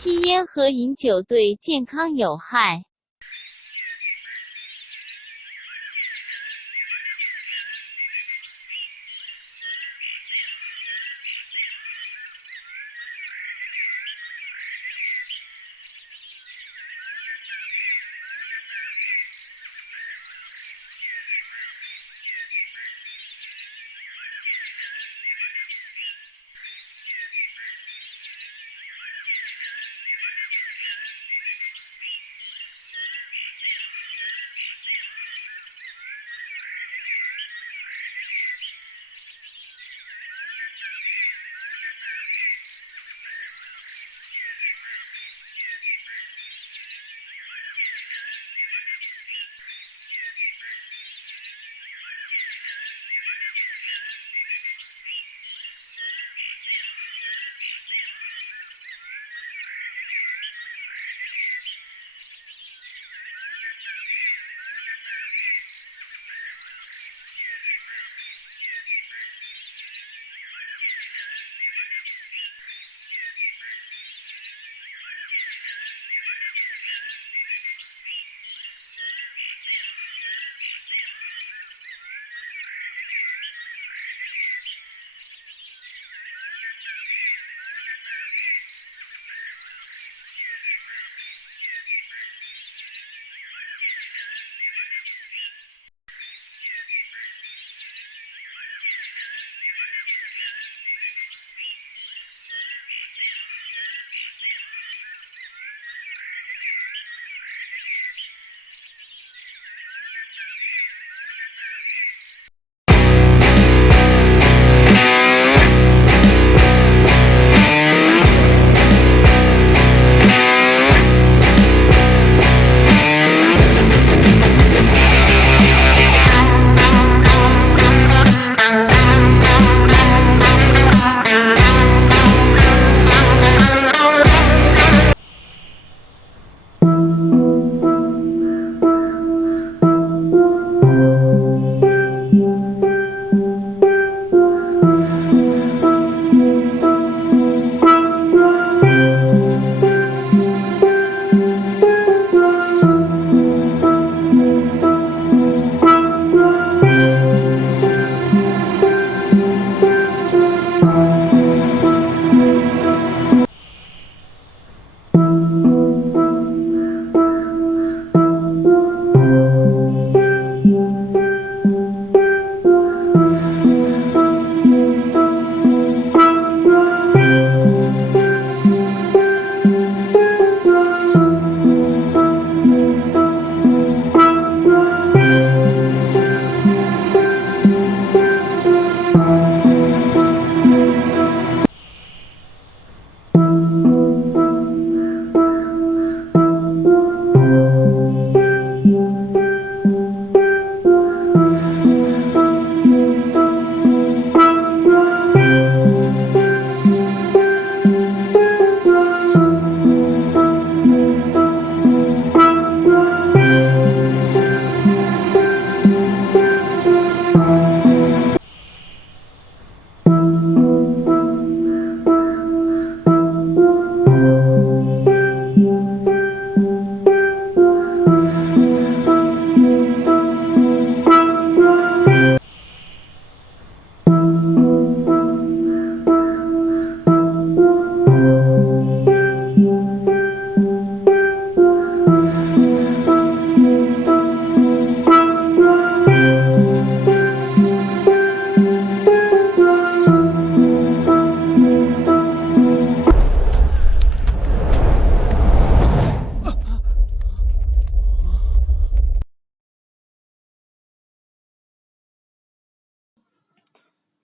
吸烟和饮酒对健康有害。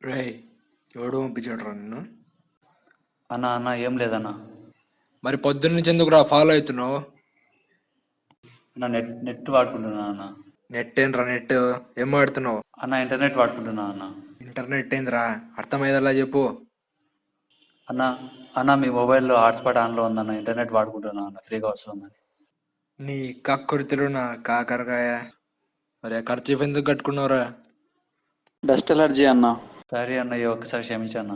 రే ఎవడు పంపించాడు నిన్ను? అన్నా అన్నా ఏం లేదన్నా. మరి పొద్దున్న నుంచి ఎందుకు రా ఫాలో అవుతున్నావు? అన్న నెట్ వాడుకుంటున్నా అన్న. నెట్ ఏంట్రా? నెట్ ఏం వాడుతున్నావు? అన్న ఇంటర్నెట్ వాడుకుంటున్నా అన్న. ఇంటర్నెట్ ఏందిరా? అర్థమయ్యేలా చెప్పు. అన్న అన్న మీ మొబైల్లో హాట్స్పాట్ ఆన్లో ఉందన్న, ఇంటర్నెట్ వాడుకుంటున్నా అన్న, ఫ్రీగా వస్తుందని. నీ కక్కుర్తిలు నా కాకరకాయ. అరే ఖర్చు ఎందుకు కట్టుకున్నావురా? డస్ట్ ఎలర్జీ అన్న. సరే అన్న, ఒక్కసారి క్షమించన్న.